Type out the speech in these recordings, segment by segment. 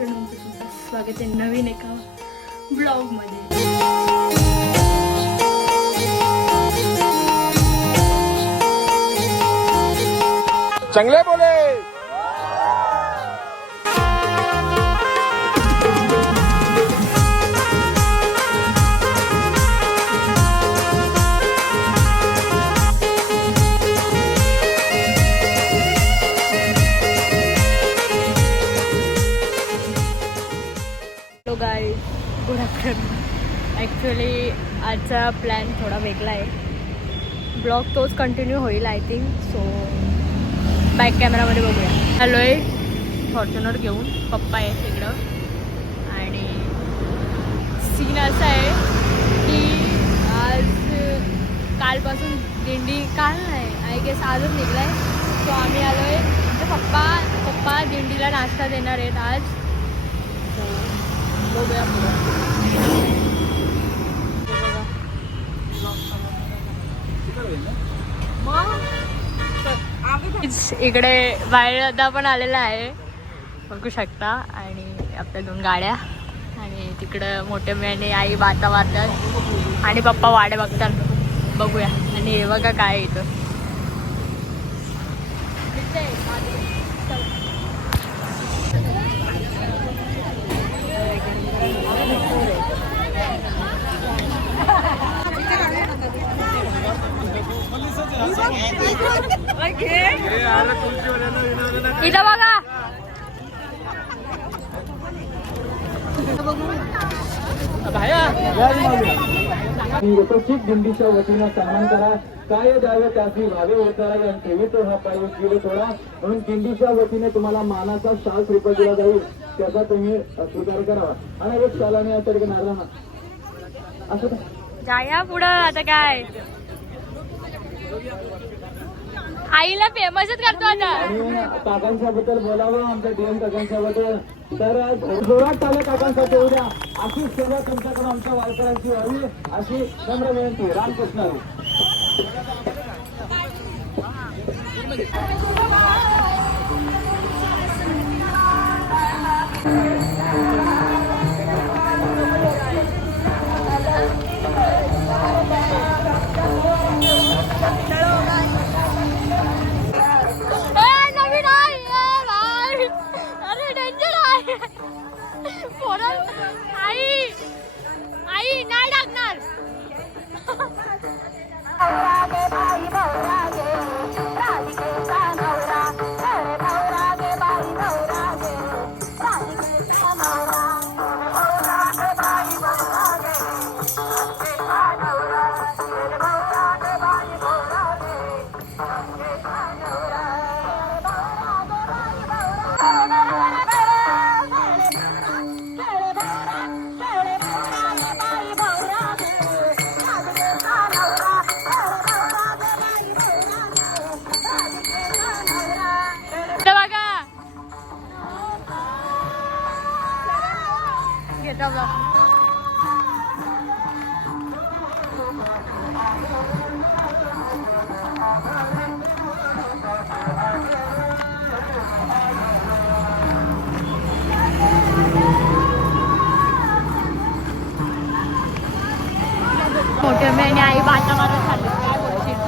आफ्टरनूनचं सुद्धा स्वागत आहे नवीन एका ब्लॉगमध्ये. चांगले बोले. Hello guys, good afternoon. Actually आजचा प्लॅन थोडा वेगळा आहे. ब्लॉग तोच कंटिन्यू होईल आय थिंक. सो बॅक कॅमेरामध्ये बघूया. हॅलो आहे फॉर्च्युनर घेऊन, पप्पा आहे तिकडं. आणि सीन असा आहे की आज कालपासून दिंडी, काल नाही आय गेस आजच निघला आहे. सो आम्ही आलो आहे म्हणजे पप्पा दिंडीला नाश्ता देणार आहेत आज. बघूया इकडे बाहेर पण आलेला आहे, बघू शकता. आणि आपल्या 2 गाड्या आणि तिकडं मोठे मेने आई बाता मारतात आणि पप्पा वाडे बघतात. बघूया. आणि हे बघा काय इथं इथं बघा. उपस्थित दिंडीच्या वतीनं सन्मान करा. काय द्यावे त्याची भावे होता या ठेवीतो हा पाय किलो थोडा म्हणून दिंडीच्या वतीने तुम्हाला मानाचा 60 रुपये दिला जाईल. त्याचा तुम्ही स्वीकार करावा. आणि एक चालाने या तरी नारा असं जाया पुढं. आता काय आईला फेमसच करतो आता. आणि काकांच्या बद्दल बोलावं, आमच्या डीएम काकांच्या बद्दल. तर जोरात चालू काकांसाठी उद्या अशी सेवा तुमच्याकडून आमच्या वारकऱ्यांची व्हावी अशी नम्र विनंती. रामकृष्ण. आई नाही टाकणार. मोठ्या मेने आई बाता मारत खाल्ली. काय बोलशील?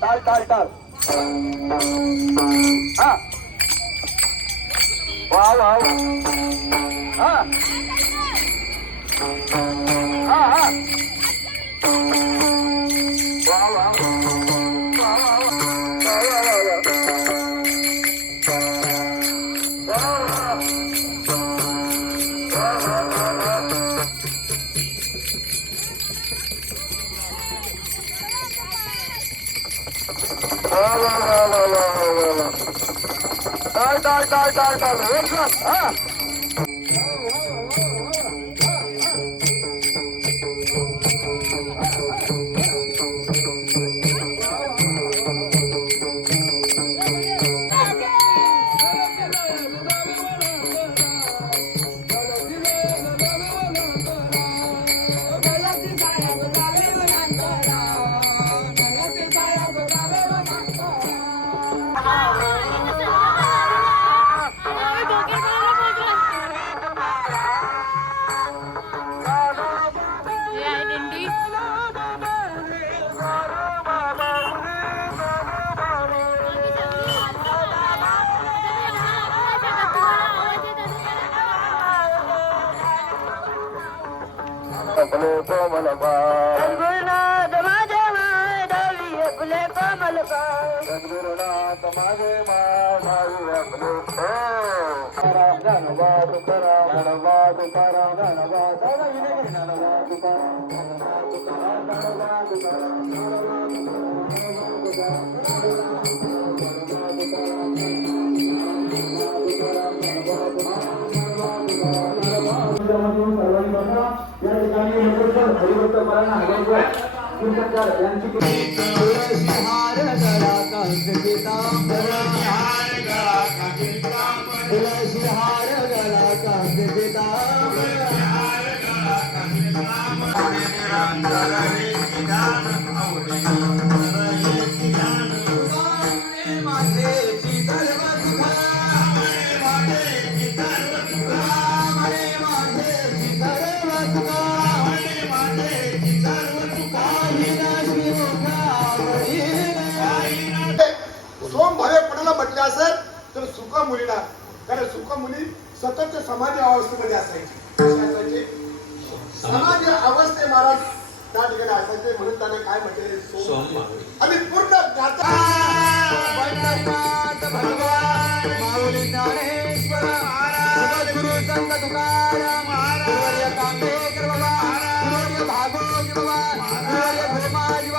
टाळ टाळ टाळ हा वाव वाव हा हा हा वाव वाव सद्गुरुनाथ माझे माय दवी फुले कमल का सद्गुरुनाथ माझे माधवी आपले गणवा तुकाराम गणवा तुकाराम गणवा गणवा या ठिकाणी हरिभक्त परायण हरिभक्त कीर्तनकार यांची तुळशीहार गळा कांस्य पीतांबर तुळशीहार गळा कांस्य पीतांबर सोम भावेपणाला म्हटलं असेल तर सुका मुलीला, कारण सुका मुली सतत समाधी अवस्थेमध्ये असायची. समाधी अवस्थे महाराज त्या ठिकाणी असायचे, म्हणून त्याने काय म्हटले सोम आणि पूर्ण गाथा भगवान माऊली ज्ञानेश्वर गुरु संत तुकाराम गुरुवर्य कांबेकर बाबा गुरुवर्य भागवत बाबा गुरुवर्य धर्माजी